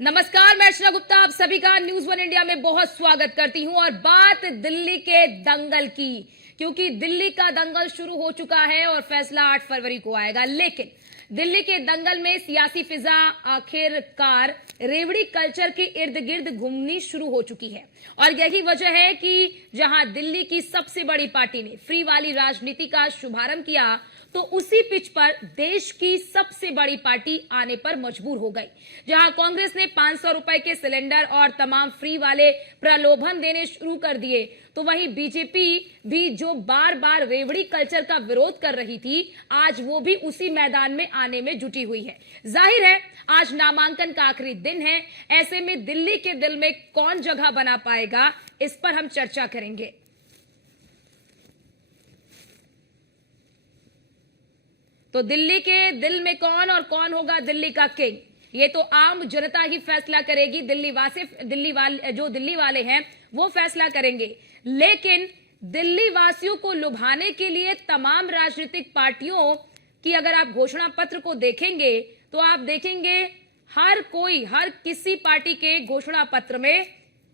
नमस्कार, मैं अर्चना गुप्ता आप सभी का न्यूज वन इंडिया में बहुत स्वागत करती हूं। और बात दिल्ली के दंगल की, क्योंकि दिल्ली का दंगल शुरू हो चुका है और फैसला 8 फरवरी को आएगा। लेकिन दिल्ली के दंगल में सियासी फिजा आखिरकार रेवड़ी कल्चर के इर्द गिर्द घूमनी शुरू हो चुकी है। और यही वजह है कि जहां दिल्ली की सबसे बड़ी पार्टी ने फ्री वाली राजनीति का शुभारंभ किया, तो उसी पिच पर देश की सबसे बड़ी पार्टी आने पर मजबूर हो गई। जहां कांग्रेस ने 500 रुपए के सिलेंडर और तमाम फ्री वाले प्रलोभन देने शुरू कर दिए, तो वहीं बीजेपी भी जो बार बार रेवड़ी कल्चर का विरोध कर रही थी, आज वो भी उसी मैदान में आने में जुटी हुई है। जाहिर है आज नामांकन का आखिरी दिन है। ऐसे में दिल्ली के दिल में कौन जगह बना पाएगा, इस पर हम चर्चा करेंगे। तो दिल्ली के दिल में कौन और कौन होगा दिल्ली का किंग, ये तो आम जनता ही फैसला करेगी। जो दिल्ली वाले हैं वो फैसला करेंगे। लेकिन दिल्ली वासियों को लुभाने के लिए तमाम राजनीतिक पार्टियों की अगर आप घोषणा पत्र को देखेंगे, तो आप देखेंगे हर किसी पार्टी के घोषणा पत्र में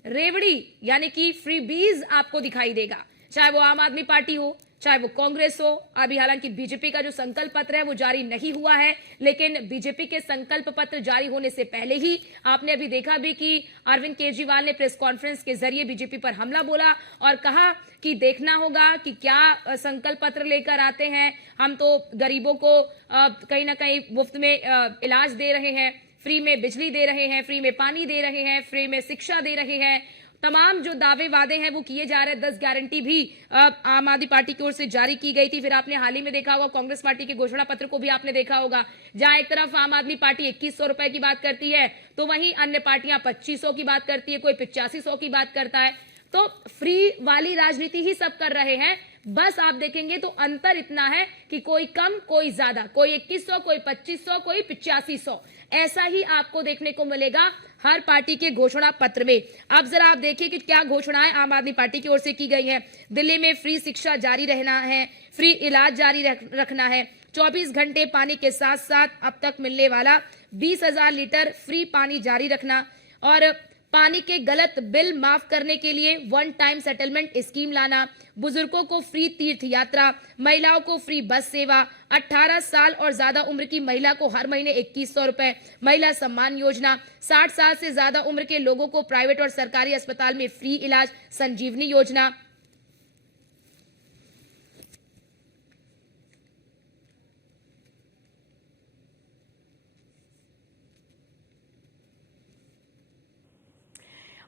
रेवड़ी यानी कि फ्रीबीज आपको दिखाई देगा। चाहे वो आम आदमी पार्टी हो, चाहे वो कांग्रेस हो। अभी हालांकि बीजेपी का जो संकल्प पत्र है वो जारी नहीं हुआ है, लेकिन बीजेपी के संकल्प पत्र जारी होने से पहले ही आपने अभी देखा भी कि अरविंद केजरीवाल ने प्रेस कॉन्फ्रेंस के जरिए बीजेपी पर हमला बोला और कहा कि देखना होगा कि क्या संकल्प पत्र लेकर आते हैं। हम तो गरीबों को कहीं ना कहीं मुफ्त में इलाज दे रहे हैं, फ्री में बिजली दे रहे हैं, फ्री में पानी दे रहे हैं, फ्री में शिक्षा दे रहे हैं। तमाम जो दावे वादे हैं वो किए जा रहे हैं। 10 गारंटी भी आम आदमी पार्टी की ओर से जारी की गई थी। फिर आपने हाल ही में देखा होगा कांग्रेस पार्टी के घोषणा पत्र को भी आपने देखा होगा, जहां एक तरफ आम आदमी पार्टी 2100 रुपए की बात करती है, तो वहीं अन्य पार्टियां 2500 की बात करती है, कोई 8500 की बात करता है। तो फ्री वाली राजनीति ही सब कर रहे हैं। बस आप देखेंगे तो अंतर इतना है कि कोई कम कोई ज्यादा, कोई 2100, कोई 2500, कोई 8500, ऐसा ही आपको देखने को मिलेगा हर पार्टी के घोषणा पत्र में। अब जरा आप देखिए कि क्या घोषणाएं आम आदमी पार्टी की ओर से की गई हैं। दिल्ली में फ्री शिक्षा जारी रहना है, फ्री इलाज जारी रखना है, 24 घंटे पानी के साथ साथ अब तक मिलने वाला 20,000 लीटर फ्री पानी जारी रखना, और पानी के गलत बिल माफ करने के लिए वन टाइम सेटलमेंट स्कीम लाना, बुजुर्गों को फ्री तीर्थ यात्रा, महिलाओं को फ्री बस सेवा, 18 साल और ज्यादा उम्र की महिला को हर महीने 2100 रुपए, महिला सम्मान योजना, 60 साल से ज्यादा उम्र के लोगों को प्राइवेट और सरकारी अस्पताल में फ्री इलाज, संजीवनी योजना।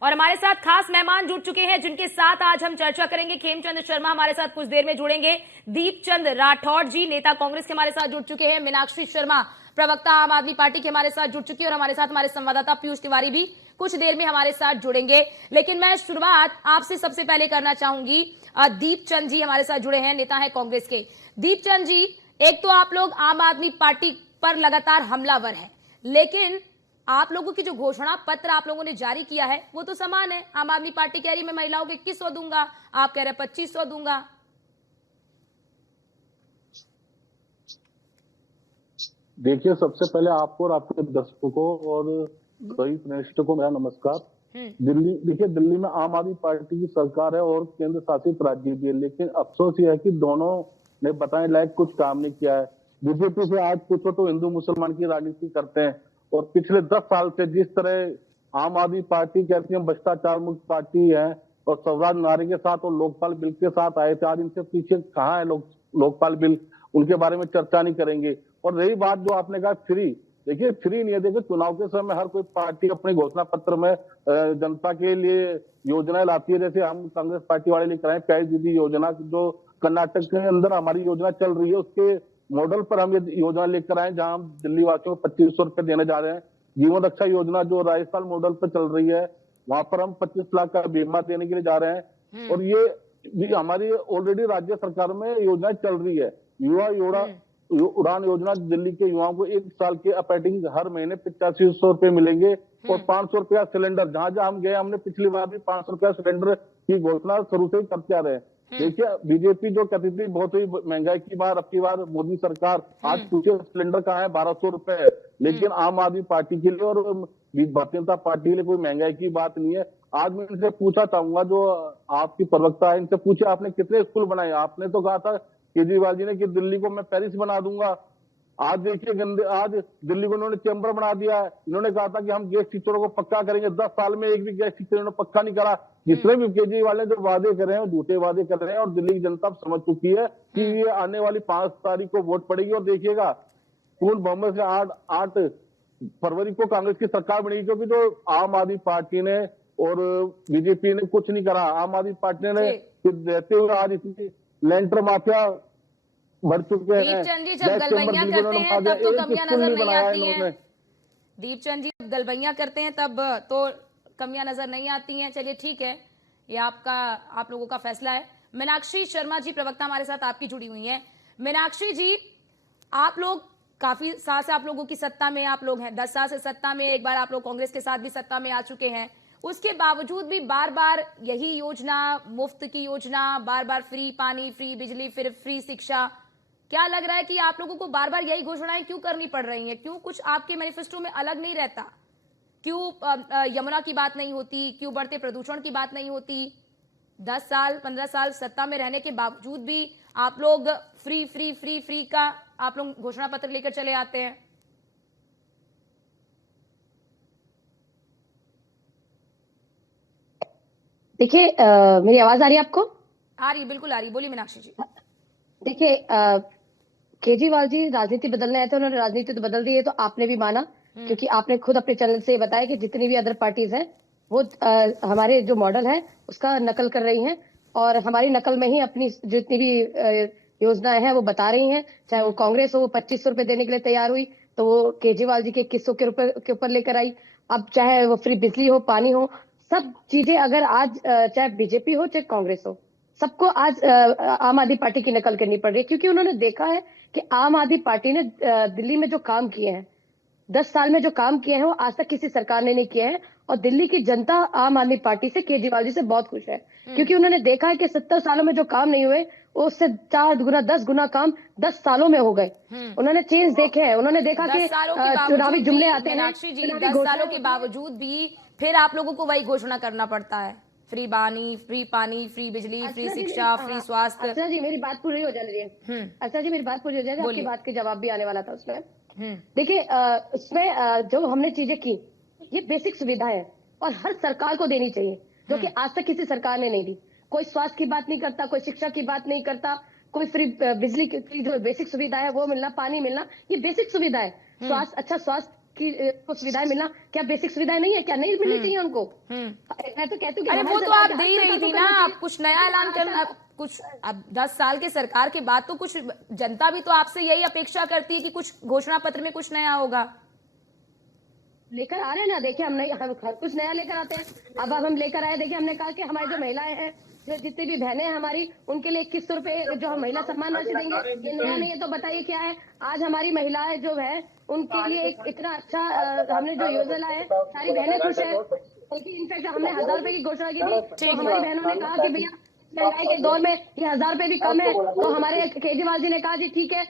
और हमारे साथ खास मेहमान जुड़ चुके हैं जिनके साथ आज हम चर्चा करेंगे। खेमचंद शर्मा हमारे साथ कुछ देर में जुड़ेंगे, दीपचंद राठौड़ जी नेता कांग्रेस के हमारे साथ जुड़ चुके हैं, मीनाक्षी शर्मा प्रवक्ता आम आदमी पार्टी के हमारे साथ जुड़ चुकी है, और हमारे संवाददाता पीयूष तिवारी भी कुछ देर में हमारे साथ जुड़ेंगे। लेकिन मैं शुरुआत आपसे सबसे पहले करना चाहूंगी, दीपचंद जी हमारे साथ जुड़े हैं, नेता है कांग्रेस के। दीपचंद जी, एक तो आप लोग आम आदमी पार्टी पर लगातार हमलावर है, लेकिन आप लोगों की जो घोषणा पत्र आप लोगों ने जारी किया है वो तो समान है। आम आदमी पार्टी कह रही मैं महिलाओं को 2100 दूंगा, आप कह रहे 2500 दूंगा। देखिए, सबसे पहले आपको और आपके दर्शकों को और सभी प्रेक्षकों को मेरा नमस्कार। दिल्ली में आम आदमी पार्टी की सरकार है और केंद्र शासित राज्य भी है, लेकिन अफसोस यह है कि दोनों ने बताने लायक कुछ काम नहीं किया है। बीजेपी से आज पूछो तो हिंदू मुसलमान की राजनीति करते हैं, और पिछले 10 साल से जिस तरह आम आदमी पार्टी कहती है भ्रष्टाचार मुक्त पार्टी है और स्वराज नारे के साथ और लोकपाल बिल के साथ आए थे, आज इनसे पीछे कहाँ है लोकपाल बिल, उनके बारे में चर्चा नहीं करेंगे। और रही बात जो आपने कहा फ्री, देखिए फ्री नहीं है। देखिए चुनाव के समय हर कोई पार्टी अपने घोषणा पत्र में जनता के लिए योजनाएं लाती है, जैसे हम कांग्रेस पार्टी वाले लेकर आए प्यारी दीदी योजना, जो कर्नाटक के अंदर हमारी योजना चल रही है, उसके मॉडल पर हम ये योजना लेकर आए, जहां हम दिल्ली वासियों को 2500 रुपए देने जा रहे हैं। जीवन रक्षा योजना जो राजस्थान मॉडल पर चल रही है, वहां पर हम 25 लाख का बीमा देने के लिए जा रहे हैं। और ये हमारी ऑलरेडी राज्य सरकार में योजना चल रही है। उड़ान योजना, दिल्ली के युवाओं को 1 साल के अपैटिंग हर महीने 8500 रुपए मिलेंगे, और 500 रुपया सिलेंडर। जहां जहां हम गए, हमने पिछली बार भी 500 रुपया सिलेंडर की घोषणा शुरू से ही करते आ रहे हैं। देखिए बीजेपी जो कहती थी बहुत ही महंगाई की बार, अब की बार मोदी सरकार, आज पूछे सिलेंडर कहाँ है, 1200 रुपए है। लेकिन आम आदमी पार्टी के लिए और भारतीय जनता पार्टी के लिए कोई महंगाई की बात नहीं है। आज मैं इनसे पूछा चाहूंगा, जो आपकी प्रवक्ता है, इनसे पूछे आपने कितने स्कूल बनाए। आपने तो कहा था केजरीवाल जी ने कि दिल्ली को मैं पेरिस बना दूंगा। आज देखिए गंदे, आज दिल्ली को उन्होंने चैम्बर बना दिया है। इन्होंने कहा था कि हम गेस्ट टीचरों को पक्का करेंगे, 10 साल में एक भी गेस्ट टीचर इन्होंने पक्का नहीं करा। जितने भी केजरीवाल ने जो वादे कर रहे हैं, झूठे वादे कर रहे हैं, और दिल्ली की जनता समझ चुकी है कि ये आने वाली 5 तारीख को वोट पड़ेगी और देखिएगा पूर्ण बहुमत से 8 फरवरी को कांग्रेस की सरकार बनेगी। क्योंकि जो आम आदमी पार्टी ने और बीजेपी ने कुछ नहीं करा। आम आदमी पार्टी ने रहते हुए आज इतनी लैंटर माफिया बढ़ चुके हैं। दीपचंद जी जब गलबैया करते हैं तब तो कमियां नजर नहीं आती हैं। दीपचंद जी जब गलबैया करते हैं तब तो कमियां नजर नहीं आती हैं। चलिए ठीक है, ये आप लोगों का फैसला है। मीनाक्षी शर्मा जी प्रवक्ता हमारे साथ आपकी जुड़ी हुई हैं। मीनाक्षी जी, आप लोग काफी साल से आप लोगों की सत्ता में आप लोग हैं, 10 साल से सत्ता में, एक बार आप लोग कांग्रेस के साथ भी सत्ता में आ चुके हैं। उसके बावजूद भी बार बार यही योजना, मुफ्त की योजना, बार बार फ्री पानी, फ्री बिजली, फिर फ्री शिक्षा। क्या लग रहा है कि आप लोगों को बार बार यही घोषणाएं क्यों करनी पड़ रही हैं? क्यों कुछ आपके मैनिफेस्टो में अलग नहीं रहता? क्यों यमुना की बात नहीं होती? क्यों बढ़ते प्रदूषण की बात नहीं होती? 10 साल 15 साल सत्ता में रहने के बावजूद भी आप लोग फ्री फ्री फ्री फ्री का आप लोग घोषणा पत्र लेकर चले आते हैं। देखिए, मेरी आवाज आ रही है आपको? आ रही, बिल्कुल आ रही, बोलिए मीनाक्षी जी। देखिए, केजरीवाल जी राजनीति बदलने आए थे, उन्होंने राजनीति तो बदल दी है, तो आपने भी माना, क्योंकि आपने खुद अपने चैनल से बताया कि जितनी भी अदर पार्टीज हैं वो हमारे जो मॉडल है उसका नकल कर रही हैं, और हमारी नकल में ही अपनी जितनी भी योजनाएं हैं वो बता रही हैं। चाहे वो कांग्रेस हो, वो 2500 रुपए देने के लिए तैयार हुई, तो वो केजरीवाल जी के 2100 के रुपए के ऊपर लेकर आई। अब चाहे वो फ्री बिजली हो, पानी हो, सब चीजें अगर आज चाहे बीजेपी हो चाहे कांग्रेस हो, सबको आज आम आदमी पार्टी की नकल करनी पड़ रही है। क्योंकि उन्होंने देखा है कि आम आदमी पार्टी ने दिल्ली में जो काम किए हैं, 10 साल में जो काम किए हैं, वो आज तक किसी सरकार ने नहीं किए हैं। और दिल्ली की जनता आम आदमी पार्टी से, केजरीवाल जी से बहुत खुश है, क्योंकि उन्होंने देखा है कि 70 सालों में जो काम नहीं हुए, उससे 4 गुना 10 गुना काम 10 सालों में हो गए। उन्होंने चेंज देखे हैं, उन्होंने देखा कि चुनावी जुमले आते हैं। 10 सालों के बावजूद भी फिर आप लोगों को वही घोषणा करना पड़ता है, फ्री पानी, फ्री बिजली, फ्री शिक्षा, फ्री स्वास्थ्य। अच्छा जी, मेरी बात पूरी हो जाने दीजिए। अच्छा जी, मेरी बात पूरी हो जाए, आपकी बात के जवाब भी आने वाला था उसमें। देखिए, उसमें जो हमने चीजें की, ये बेसिक सुविधा है और हर सरकार को देनी चाहिए, जो कि आज तक किसी सरकार ने नहीं दी। कोई स्वास्थ्य की बात नहीं करता, कोई शिक्षा की बात नहीं करता, कोई फ्री बिजली की जो बेसिक सुविधा है वो मिलना, पानी मिलना, ये बेसिक सुविधा है। स्वास्थ्य, अच्छा स्वास्थ्य की सुविधाएं मिलना, क्या बेसिक सुविधाएं नहीं है? क्या नहीं मिलनी चाहिए उनको? मैं तो कहती हूँ, अरे वो तो आप दे ही रही थी ना, आप कुछ नया ऐलान करना, कुछ अब 10 साल के सरकार के बाद तो कुछ जनता भी तो आपसे यही अपेक्षा करती है कि कुछ घोषणा पत्र में कुछ नया होगा। लेकर आ रहे हैं ना, देखिए हम कुछ नया लेकर आते हैं। अब हम लेकर आए, देखिए हमने कहा कि हमारी जो महिलाएं हैं, जो जितनी भी बहनें हैं हमारी, उनके लिए 2100 रुपए जो हम महिला सम्मान राशि देंगे। ये नया नहीं है तो बताइए क्या है? आज हमारी महिलाएं जो है उनके लिए इतना अच्छा हमने जो योजना है, सारी बहनें खुश है। बल्कि इनफैक्ट हमने 1000 रुपए की घोषणा की थी, तो हमारी बहनों ने कहा कि भैया महंगाई के दौर में ये 1000 रुपए भी कम है। तो हमारे केजरीवाल जी ने कहा जी ठीक है,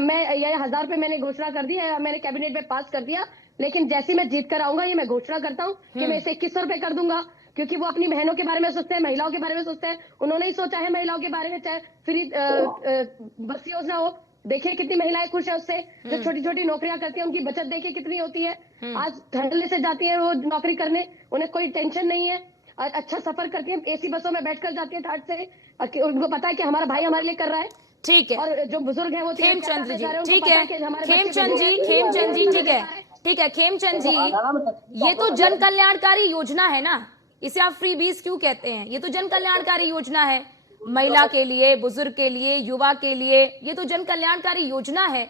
मैं ये 1000 रुपए मैंने घोषणा कर दी है, मैंने कैबिनेट में पास कर दिया, लेकिन जैसे मैं जीत कर आऊंगा ये मैं घोषणा करता हूँ कि मैं इसे 2100 रुपए कर दूंगा। क्योंकि वो अपनी बहनों के बारे में सोचते हैं, महिलाओं के बारे में सोचते हैं। उन्होंने ही सोचा है महिलाओं के बारे में, चाहे फ्री बस योजना हो, देखिए कितनी महिलाएं खुश है उससे। जो छोटी छोटी नौकरियां करती है उनकी बचत देखिए कितनी होती है। आज धड़ल्ले से जाती है वो नौकरी करने, उन्हें कोई टेंशन नहीं है, अच्छा सफर करके एसी बसों में बैठकर जाती है ठाट से, उनको पता है कि हमारा भाई हमारे लिए कर रहा है। ठीक है, और जो बुजुर्ग है वो खेमचंद जी, ठीक है खेमचंद जी, ठीक है खेमचंद जी, ये तो जन कल्याणकारी योजना है ना, इसे आप फ्री बीस क्यों कहते हैं? ये तो जन कल्याणकारी योजना है, महिला के लिए, बुजुर्ग के लिए, युवा के लिए, ये तो जन कल्याणकारी योजना है।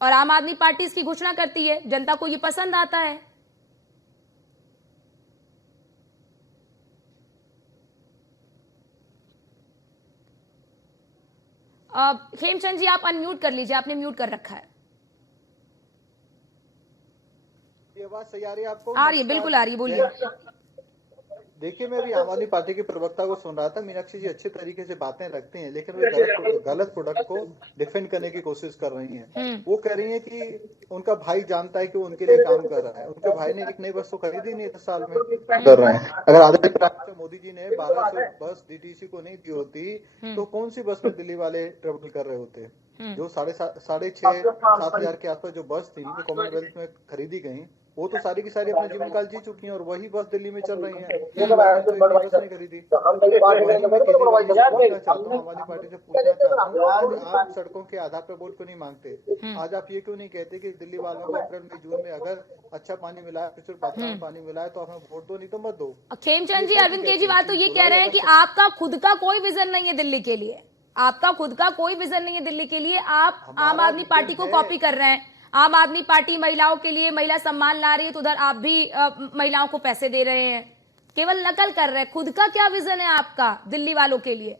और आम आदमी पार्टी इसकी घोषणा करती है, जनता को ये पसंद आता है। खेमचंद जी आप अनम्यूट कर लीजिए, आपने म्यूट कर रखा है। ये आवाज सही आ रही है आपको? आ रही है, बिल्कुल आ रही है, बोलिए। देखिए, मैं अभी आम आदमी पार्टी के प्रवक्ता को सुन रहा था। मीनाक्षी जी अच्छे तरीके से बातें रखती हैं, लेकिन वो गलत प्रोडक्ट को डिफेंड करने की कोशिश कर रही हैं। वो कह रही हैं कि उनका भाई जानता है कि वो उनके लिए काम कर रहा है। उनके भाई ने एक नई बस तो खरीदी नहीं 10 साल में कर रहे हैं। अगर आदरणीय प्रधानमंत्री मोदी जी ने 1200 बस डीटीसी को नहीं दी होती तो कौन सी बस में दिल्ली वाले ट्रेवल कर रहे होते? जो 6,500-7,000 के आसपास जो बस थी जो कॉमनवेल्थ में खरीदी गई, वो तो सारी की सारी अपना जीवन काल जी चुकी हैं और वही बस दिल्ली में चल रही हैं। तो बस नहीं खरीदी। हमारी पार्टी से पूछना चाहता हूँ, आप सड़कों के आधार पर वोट क्यों नहीं मांगते? आज आप ये क्यों नहीं कहते कि दिल्ली वालों को अप्रैल मई जून में अगर अच्छा पानी मिला है, प्रचुर मात्रा में पानी मिला है तो हमें वोट दो, नहीं तो मत दो। खेमचंद जी, अरविंद केजरीवाल तो ये कह रहे हैं कि आपका खुद का कोई विजन नहीं है दिल्ली के लिए, आपका खुद का कोई विजन नहीं है दिल्ली के लिए, आप आम आदमी पार्टी को कॉपी कर रहे हैं। आम आदमी पार्टी महिलाओं के लिए महिला सम्मान ला रही है तो उधर आप भी महिलाओं को पैसे दे रहे हैं, केवल नकल कर रहे हैं। खुद का क्या विजन है आपका दिल्ली वालों के लिए?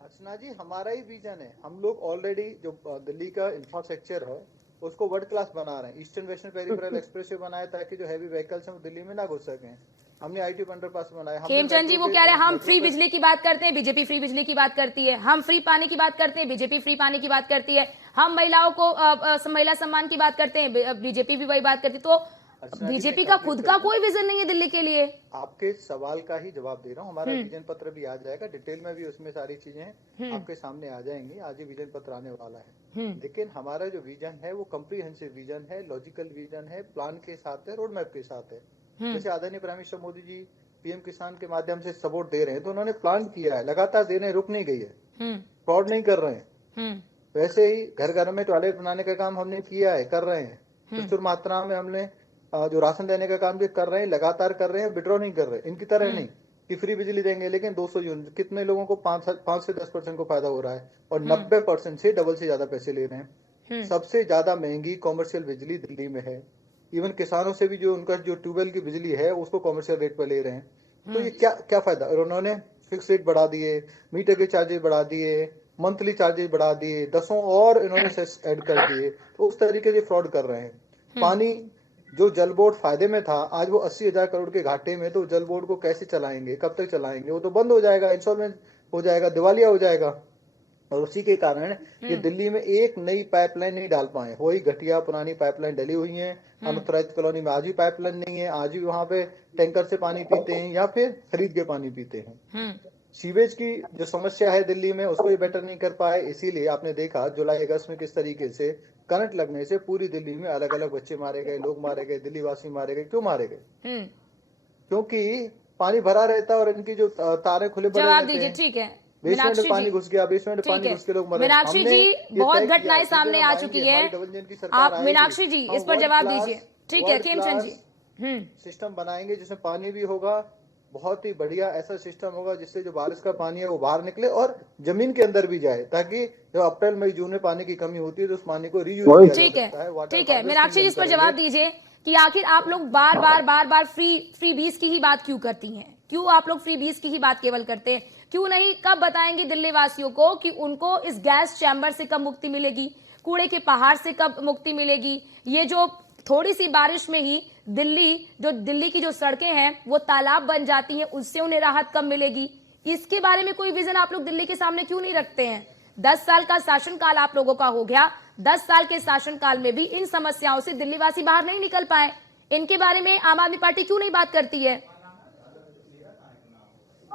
अर्चना जी, हमारा ही विजन है। हम लोग ऑलरेडी जो दिल्ली का इंफ्रास्ट्रक्चर है उसको वर्ल्ड क्लास बना रहे हैं। ईस्टर्न वेस्टर्न पेरिफेरल एक्सप्रेसवे बनाया ताकि जो हैवी व्हीकल्स हैं वो दिल्ली में ना घुस सकें। हमने आईटी अंडरपास बनाया। खेमचंद जी वो कह रहे हैं हम फ्री बिजली की बात करते हैं, बीजेपी फ्री बिजली की बात करती है। हम फ्री पानी की बात करते हैं, बीजेपी फ्री पानी की बात करती है। हम महिलाओं को महिला सम्मान की बात करते हैं, बीजेपी भी वही बात करती है। तो बीजेपी का खुद का कोई विजन नहीं है दिल्ली के लिए। आपके सवाल का ही जवाब दे रहा हूँ। हमारा विजन पत्र भी आ जाएगा, डिटेल में भी उसमें सारी चीजें आपके सामने आ जाएंगी। आज ही विजन पत्र आने वाला है। लेकिन हमारा जो विजन है वो कम्प्रीहेंसिव विजन है, लॉजिकल विजन है, प्लान के साथ है, रोड मैप के साथ है। जैसे आदरणीय prime minister Modi ji PM किसान के माध्यम से सपोर्ट दे रहे हैं तो उन्होंने प्लान किया है, लगातार दे रहे हैं, रुक नहीं गई है, फ्रॉड नहीं कर रहे हैं। वैसे ही घर घर में टॉयलेट बनाने का काम हमने किया है, कर रहे हैं। प्रचुर मात्रा में हमने जो राशन देने का काम भी कर रहे हैं, लगातार कर रहे हैं, विड्रॉ नहीं कर रहे। इनकी तरह नहीं कि फ्री बिजली देंगे लेकिन 200 यूनिट, कितने लोगों को 5 से 10% को फायदा हो रहा है और 90% से डबल से ज्यादा पैसे ले रहे हैं। सबसे ज्यादा महंगी कॉमर्शियल बिजली दिल्ली में है। इवन किसानों से भी जो उनका जो ट्यूबवेल की बिजली है उसको कॉमर्शियल रेट पर ले रहे हैं। तो ये क्या फायदा? और उन्होंने फिक्स रेट बढ़ा दिए, मीटर के चार्जेस बढ़ा दिए, मंथली चार्जेस बढ़ा दिए, 10 और इन्होंने सेस ऐड कर दिए। तो उस तरीके से फ्रॉड कर रहे हैं। पानी जो जल बोर्ड फायदे में था आज वो 80,000 करोड़ के घाटे में, तो जल बोर्ड को कैसे चलाएंगे, कब तक चलाएंगे? वो तो बंद हो जाएगा, इंस्टॉलमेंट हो जाएगा, दिवालिया हो जाएगा। और उसी के कारण ये दिल्ली में एक नई पाइपलाइन नहीं डाल पाए। वही घटिया पुरानी पाइपलाइन डली हुई है। अनऑथराइज्ड कॉलोनी में आज भी पाइपलाइन नहीं है, आज भी वहां पे टैंकर से पानी पीते हैं या फिर खरीद के पानी पीते हैं। सीवेज की जो समस्या है दिल्ली में उसको भी बेटर नहीं कर पाए। इसीलिए आपने देखा जुलाई अगस्त में किस तरीके से करंट लगने से पूरी दिल्ली में अलग अलग बच्चे मारे गए, लोग मारे गए, दिल्ली वासी मारे गए। क्यों मारे गए? क्योंकि पानी भरा रहता है और इनकी जो तारे खुले पड़े रहते हैं। ठीक है, बेसमेंट में पानी घुस गया, बेसमेंट में पानी घुस के लोग मरे। मीनाक्षी जी बहुत घटनाएं सामने आ चुकी है, आप मीनाक्षी जी इस पर जवाब दीजिए। ठीक है खेमचंद जी, सिस्टम बनाएंगे जिसमें पानी भी होगा, बहुत ही बढ़िया ऐसा सिस्टम होगा जिससे जो बारिश का पानी है वो बाहर निकले और जमीन के अंदर भी जाए, ताकि जो अप्रैल मई जून में पानी की कमी होती है तो उस पानी को रीयूज किया जा सकता है। ठीक है मीनाक्षी जी इस पर जवाब दीजिए कि आखिर आप लोग बार बार फ्री बीस की ही बात क्यों करती हैं? क्यों आप लोग फ्री बीस की ही बात केवल करते हैं? क्यों नहीं कब बताएंगे दिल्ली वासियों को कि उनको इस गैस चैम्बर से कब मुक्ति मिलेगी, कूड़े के पहाड़ से कब मुक्ति मिलेगी? ये जो थोड़ी सी बारिश में ही दिल्ली की जो सड़कें हैं वो तालाब बन जाती हैं, उससे उन्हें राहत कब मिलेगी? इसके बारे में कोई विजन आप लोग दिल्ली के सामने क्यों नहीं रखते हैं? 10 साल का शासनकाल आप लोगों का हो गया, 10 साल के शासनकाल में भी इन समस्याओं से दिल्ली वासी बाहर नहीं निकल पाए। इनके बारे में आम आदमी पार्टी क्यों नहीं बात करती है?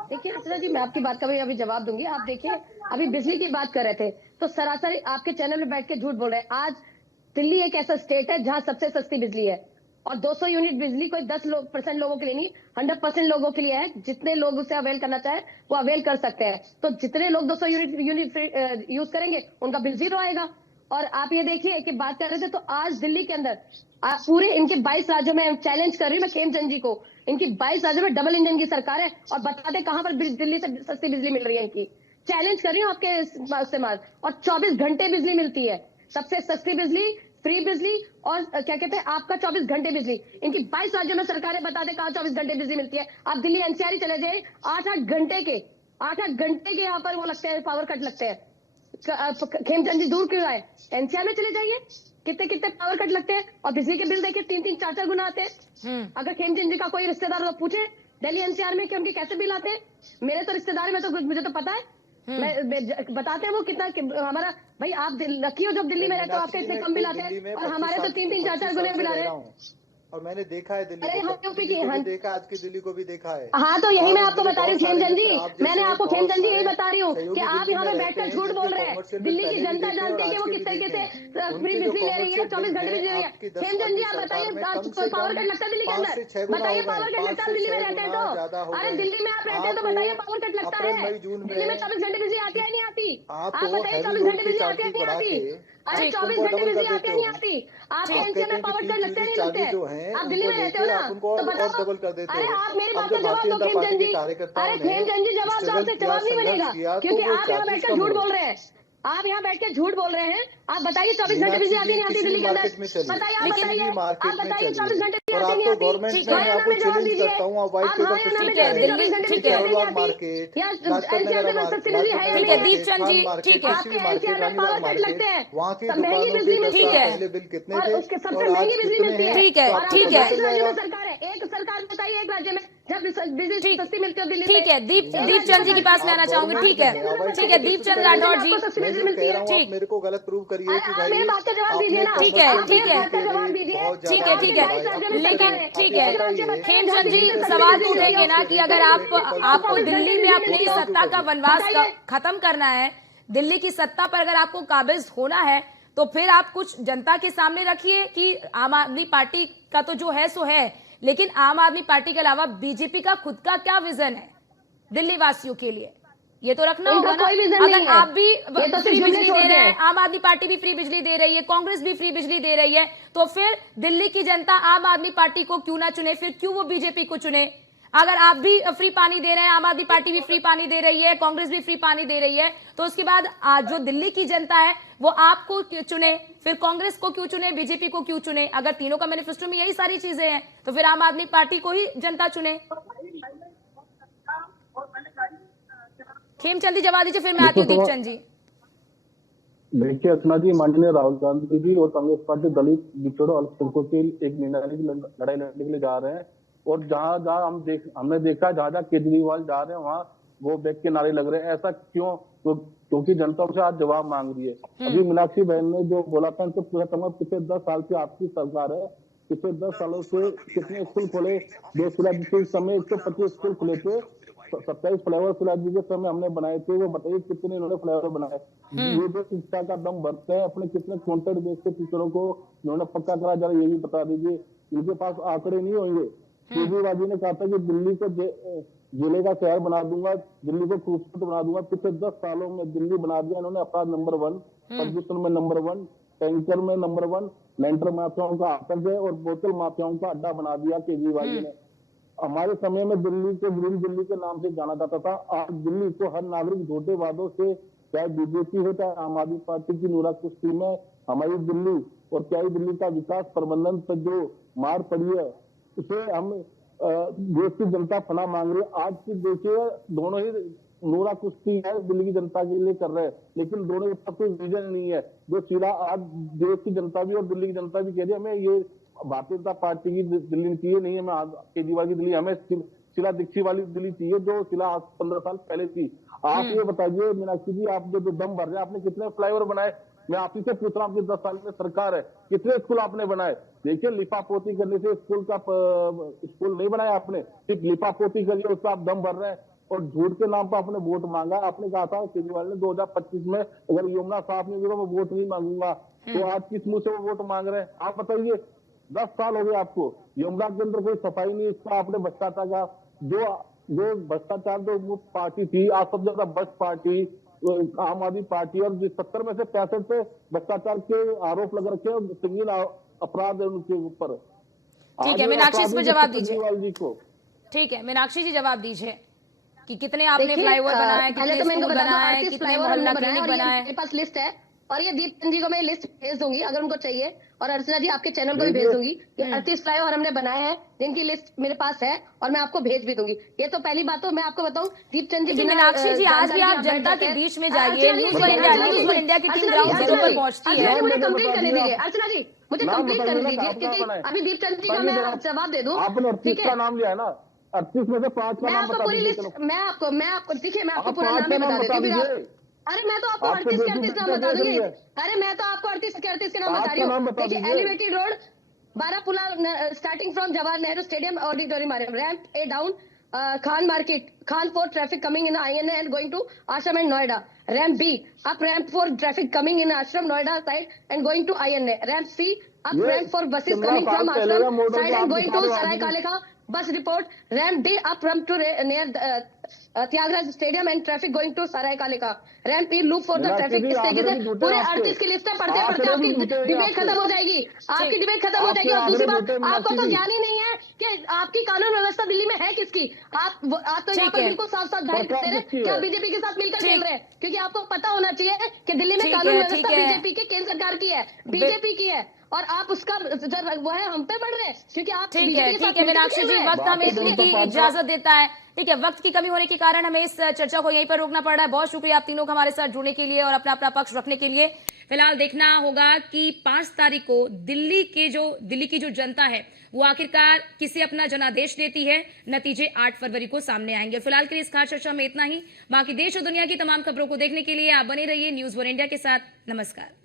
देखिए अर्चना जी, मैं आपकी बात का भी अभी जवाब दूंगी। आप देखिए अभी बिजली की बात कर रहे थे तो सरासर आपके चैनल में बैठ के झूठ बोल रहे हैं। आज दिल्ली एक ऐसा स्टेट है जहां सबसे सस्ती बिजली है और 200 यूनिट बिजली कोई 10% लोगों के लिए नहीं, 100% लोगों के लिए है। जितने लोग उसे अवेल करना चाहे वो अवेल कर सकते हैं। तो जितने लोग 200 यूनिट यूज करेंगे उनका बिल जीरो आएगा। और आप ये देखिए कि बात कर रहे थे तो आज दिल्ली के अंदर पूरे इनके 22 राज्यों में चैलेंज कर रही हूँ मैं खेमचंद जी को, इनकी 22 राज्यों में डबल इंजन की सरकार है और बता दें कहां पर दिल्ली से सस्ती बिजली मिल रही है। इनकी चैलेंज कर रही हूँ आपके इस्तेमाल, और 24 घंटे बिजली मिलती है, सबसे सस्ती बिजली, फ्री बिजली और क्या कहते हैं आपका 24 घंटे बिजली। इनकी 22 राज्यों में सरकारें बता दें कहां 24 घंटे बिजली मिलती है। आप दिल्ली एनसीआर चले जाए, 8-8 घंटे के यहाँ पर वो लगते हैं, पावर कट लगते हैं। खेमचंद जी दूर क्यों आए, एनसीआर में चले जाइए, कितने पावर कट लगते हैं और बिजली के बिल देखिए 3-3, 4-4 गुना आते हैं। अगर खेमचंद जी का कोई रिश्तेदार तो पूछे दिल्ली एनसीआर में कि उनके कैसे बिल आते हैं। मेरे तो रिश्तेदार में तो मुझे तो पता है, बताते हैं वो कितना हमारा भाई आप रखिए जब दिल्ली में रहते हो आपके इतने कम बिल आते हैं और हमारे तो 3-3 4-4 गुने बिल आ रहे हैं। और मैंने देखा है दिल्ली अरे को, हम यूपी की भी देखा, आज की दिल्ली को भी देखा है। हाँ तो यही मैं आपको मुझे बता रही हूँ बहुत खेमचंद जी, सारे मैंने आपको खेमचंद जी यही बता रही हूँ कि आप यहाँ पे सहयोगी बैठकर दिल्ली झूठ में बोल रहते रहे हैं, हैं। जिनके दिल्ली की पहले भी जनता देखे जानती है कि और वो आज किस के भी तरीके से देखे हैं। फ्री उनके जो बिजली ले रही है, 24 घंटे बिजली ले रही है। आपकी 10 खेमचंद साल जी की आप सरकार में कम बताइए से पावर कम कट लगता है दिल्ली के 5 अंदर, से 6 गुना बताइए हो गए, पावर कट 5 लगता है से दिल्ली में 6 रहते हैं गुना तो। ज्यादा हो अरे गए। दिल्ली में आप रहते हैं तो बताइए पावर कट लगता अप्रैल, है मई, जून में दिल्ली में 24 घंटे बिजली आती है नहीं आती? आप आप तो बताइए हैवी 24 लोड घंटे की बिजली आती है चार्जिंग नहीं बढ़ा आती? के अरे आप 24 उनको घंटे डबल बिजली कर आती देते है नहीं हो। आती? आपके आप एनसीआर कहते में हैं कि पावर कट लगते हैं नहीं चार्जेस लगते? जो हैं आप दिल्ली उनको में रहते हो लेके ना आप उनको तो और बताओ। डबल कर देते अरे हो। आप मेरी अब बात जब का जवाब भारतीय दो जनता पार्टी खेमचंद के जी। कार्यकर्ताओं अरे ने खेमचंद जी जवाब दो, स्ट्रगल आपसे किया, जवाब नहीं संघर्ष मिलेगा किया, तो क्योंकि वो आप यहाँ चार्जेस बैठकर कम झूठ हुए। बोल रहे हैं। आप यहाँ बैठ के झूठ बोल रहे हैं। आप बताइए 24 घंटे बिजली मीनाक्षी आती जी, नहीं आती किसी दिल्ली भी के अंदर? मार्केट में चलिए, बताइए, आप लेकिन बताइए, किसी भी मार्केट आप में बताइए 24 चलिए, घंटे और आती आप नहीं तो आती? गवर्नमेंट में ठीक है। मैं आपको हमें जवाब चैलेंज दीजिए। करता हूँ, आप व्हाइट आप पेपर हाँ या ना में ठीक है, जवाब दिल्ली- 24 घंटे ठीक बिजली है। आती नहीं शहरबाग आती? मार्केट, या लाजपत एनसीआर नगर में सस्ती बिजली है या ठीक नहीं है, है? दीपचंद जी, मार्केट, ठीक है। किसी भी आपके मार्केट, एनसीआर में रानीबाग पावर कट लगते मार्केट, हैं, वहाँ की सब महंगी दुकानों के बिजली 10 मिलती ठीक साल है। पहले बिल कितने और थे उसके सबसे और आज महंगी बिजली कितने मिलती हैं, है। ठीक है, तो और आपको ठीक आपको है। पता चल राज्य में जाएगा। सरकार है, एक सरकार बताइए एक राज्य में जब बिजली ठीक- सस्ती मिलती हो दिल्ली ठीक में। है, एक राज्य दीपचंद जी के में पास मैं आना आप चाहूंगी। ठीक है, गवर्नमेंट ठीक है, दीपचंद राठौर जी। आपको सस्ती मैं बिजली जो मिलती कह है। रहा हूँ, आप ठीक। मेरे को गलत प्रूव करिए अरे कि आप भाई मेरे बात का जवाब दीजिए आपने ना। ठीक है, आप ठीक मेरे है। बात का जवाब दीजिए। बहुत ठीक ज्यादा है, ठीक है। लेकिन ठीक है, खेमचंद जी सवाल तो उठेंगे ना कि अगर आपको दिल्ली में अपनी सत्ता का वनवास खत्म करना है, दिल्ली की सत्ता पर अगर आपको काबिज होना है, तो फिर आप कुछ जनता के सामने रखिए कि आम आदमी पार्टी का तो जो है सो है, लेकिन आम आदमी पार्टी के अलावा बीजेपी का खुद का क्या विजन है दिल्ली वासियों के लिए, ये तो रखना उनका होगा ना। कोई विजन नहीं अगर है। आप भी ये तो फ्री सिर्फ बिजली जुमले दे छोड़ते रहे हैं, हैं। आम आदमी पार्टी भी फ्री बिजली दे रही है, कांग्रेस भी फ्री बिजली दे रही है, तो फिर दिल्ली की जनता आम आदमी पार्टी को क्यों ना चुने, फिर क्यों वो बीजेपी को चुने? अगर आप भी फ्री पानी दे रहे हैं, आम आदमी पार्टी भी फ्री पानी दे रही है, कांग्रेस भी फ्री पानी दे रही है, तो उसके बाद जो दिल्ली की जनता है वो आपको क्यों चुने, फिर कांग्रेस को क्यों चुने, बीजेपी को क्यों चुने? अगर तीनों का मैनिफेस्टो में यही सारी चीजें हैं तो फिर आम आदमी पार्टी को ही जनता चुने। खेमचंद जी जवाब दीजिए, फिर मैं आती हूँ दीपचंद जी। देखिए अर्चना जी, माननीय राहुल गांधी जी और कांग्रेस पार्टी दलित पिछड़ों अल्पसंख्यकों के एक निर्णायक लड़ाई लड़ने के लिए जा रहे हैं, और जहां जहां हमने देखा जहां जहां केजरीवाल जा रहे हैं वहां वो बैग के नारे लग रहे हैं। ऐसा क्यों? क्योंकि जनता उनसे आज जवाब मांग रही है। अभी मीनाक्षी बहन ने जो बोला था उनसे पूछा था, पिछले 10 साल से आपकी सरकार है, पिछले 10 सालों से कितने स्कूल खोले? के समय 125 स्कूल खुले थे, 27 फ्लाईओवर फिलहाल जी के समय हमने बनाए थे, वो बताइए कितने इन्होंने फ्लाईओवर बनाए? ये जो शिक्षा का दम भरते हैं, अपने कितने कॉन्ट्रैक्ट बेस पे टीचरों को इन्होंने पक्का करा, जरा ये भी बता दीजिए। इनके पास आंकड़े नहीं होंगे। केजरीवाल जी ने कहा था कि दिल्ली को जिले का शहर बना दूंगा, दिल्ली को खूबसूरत बना दूंगा। पिछले 10 सालों में दिल्ली बना दिया इन्होंने। अपराध नंबर 1, प्रदूषण में नंबर 1, टैंकर में नंबर 1, लैंटर माफियाओं का आतंक है और बोतल माफियाओं का अड्डा बना दिया केजरीवाल जी ने। हमारे समय में दिल्ली को ग्रीन दिल्ली के नाम से जाना जाता था। आज दिल्ली को हर नागरिक झूठे वादों से, चाहे बीजेपी हो चाहे आम आदमी पार्टी की नूरा कुश्ती में, हमारी दिल्ली और क्या ही दिल्ली का विकास प्रबंधन पर जो मार पड़ी है, उसे हम देश की जनता फना मांग रही है। आज की देखिए, दोनों ही नूरा कुश्ती है दिल्ली की जनता के लिए कर रहे हैं, लेकिन दोनों के पास कोई विजन नहीं है। जो सिला आज देश की जनता भी और दिल्ली की जनता भी कह रही है, हमें ये भारतीय जनता पार्टी की दिल्ली चाहिए नहीं, हमें केजरीवाल की दिल्ली, हमें शीला दीक्षित वाली दिल्ली चाहिए जो शीला आज 15 साल पहले थी। आप ये बताइए मीनाक्षी जी, आप जो दम भर रहे हैं, आपने कितने फ्लाईओवर बनाए? मैं आप ही से पूछ रहा हूँ, आपकी 10 साल में सरकार है, कितने स्कूल आपने बनाए? देखिए, लिपापोती करने से स्कूल नहीं बनाया आपने, सिर्फ लिपापोती करिए, उसका आप दम भर रहे हैं। और झूठ के नाम पर आपने वोट मांगा। आपने कहा था केजरीवाल ने 2025 में अगर यमुना साफ नहीं होगा मैं वोट नहीं मांगूंगा, तो आज किस मुंह से वो वोट मांग रहे हैं? आप बताइए, 10 साल हो गए आपको, यमुना के अंदर कोई सफाई नहीं, इसका आपने भ्रष्टाचार का जो भ्रष्टाचार जो मुक्त पार्टी थी, आज सबसे ज्यादा भ्रष्ट पार्टी आम आदमी पार्टी, और 70 में से 65 पे भ्रष्टाचार के आरोप लग रखे हैं, संगीन अपराध है उनके ऊपर। ठीक है, मीनाक्षी इसमें जवाब दीजिए। केजरीवाल जी को ठीक है, मीनाक्षी जी जवाब दीजिए कि कितने आपने देखिए, फ्लाईओवर बनाए, पहले कितने तो मैं इनको स्कूल बता दूं, बनाए, 38 कितने फ्लाईओवर मोहल्ला हमने बनाए क्लिनिक और ये बनाए? मेरे पास लिस्ट है, और ये दीपचंद जी को मैं लिस्ट भेज दूंगी अगर उनको चाहिए, और अर्चना जी आपके चैनल को भी भेज दूंगी। ये 38 फ्लाईओवर हमने बनाए हैं जिनकी लिस्ट मेरे पास है, और मैं आपको भेज भी दूंगी। ये तो पहली बात। तो मैं आपको बताऊं, दीपचंद जी, मीनाक्षी जी, आज भी आप जनता के बीच में जाइए, न्यूज़ वन इंडिया की टीम ग्राउंड जीरो पर पहुंचती है। मुझे कंप्लीट करने दीजिए अर्चना जी, मुझे कंप्लीट करने दीजिए, क्योंकि अभी दीपचंद जी का मैं जवाब दे दूं। आपने 38 का नाम लिया है ना, 38 में से 5 का मैं नाम आपको बता पूरी दीजिए। लिस्ट, मैं आपको देखिए, मैं आपको आप पूरा 5 नाम का ही नाम बता बता देती हूँ। फिर दीजिए। अरे मैं तो आपको आपको 38 के बेटी 38 नाम कैसे बता दूंगी। है? अरे मैं तो आपको 38 के 38 के नाम बता 5 रही का हूँ। नाम बता देखिए, दीजिए। Elevated road, Barapullah, starting from Jawahar Nehru stadium auditorium, ramp A down, Khan market, Khan fort, traffic coming in INA and going to Ashram and Noida. Ramp B, up ramp for traffic coming in Ashram Noida side and going to INA. Ramp C, up ये ramp for buses 15 coming साल from पहले Ashram का model side जो and आप going दिखा to रहे हो आज Sarai भी। Kaleka. Bus report. Ramp D, up ramp to near Tyagaraja Stadium and traffic going to Sarai Kaleka. Ramp E, loop for the Meenakshi traffic. जी, इस तरीके आंकड़े से भी झूठे पूरे हैं आपके। 38 की लिस्ट पढ़ते पढ़ते आंकड़े भी आपकी झूठे हैं डिबेट आपके। खत्म हो जाएगी। आपकी डिबेट खत्म हो आपके जाएगी। और दूसरी आंकड़े बात, झूठे हैं, आपको मीनाक्षी तो जी। ज्ञान ही नहीं है कि आपकी कानून व्यवस्था दिल्ली में है किसकी। आप तो यहाँ ठीक पर है। बिल्कुल साफ साफ जाहिर सरकार करते रहे किसकी कि आप है? बीजेपी के साथ मिलकर ठीक। खेल रहे हैं, क्योंकि आपको पता होना चाहिए कि दिल्ली में ठीक कानून है, व्यवस्था ठीक है। बीजेपी की, केंद्र सरकार की है, बीजेपी की है। और आप उसका जो वो है हम पे बढ़ रहे हैं, क्योंकि आप ठीक बीजेपी है, के ठीक साथ है मिलकर मीनाक्षी खेल जी, रहे हैं। वक्त हमें इतने की इजाजत देता है। ठीक है, वक्त की कमी होने के कारण हमें इस चर्चा को यहीं पर रोकना पड़ रहा है। बहुत शुक्रिया आप तीनों का हमारे साथ जुड़ने के लिए और अपना अपना पक्ष रखने के लिए। फिलहाल देखना होगा कि 5 तारीख को दिल्ली की जो जनता है वो आखिरकार किसे अपना जनादेश देती है। नतीजे 8 फरवरी को सामने आएंगे। फिलहाल के लिए इस खास चर्चा में इतना ही। बाकी देश और दुनिया की तमाम खबरों को देखने के लिए आप बने रहिए न्यूज़ 1 इंडिया के साथ। नमस्कार।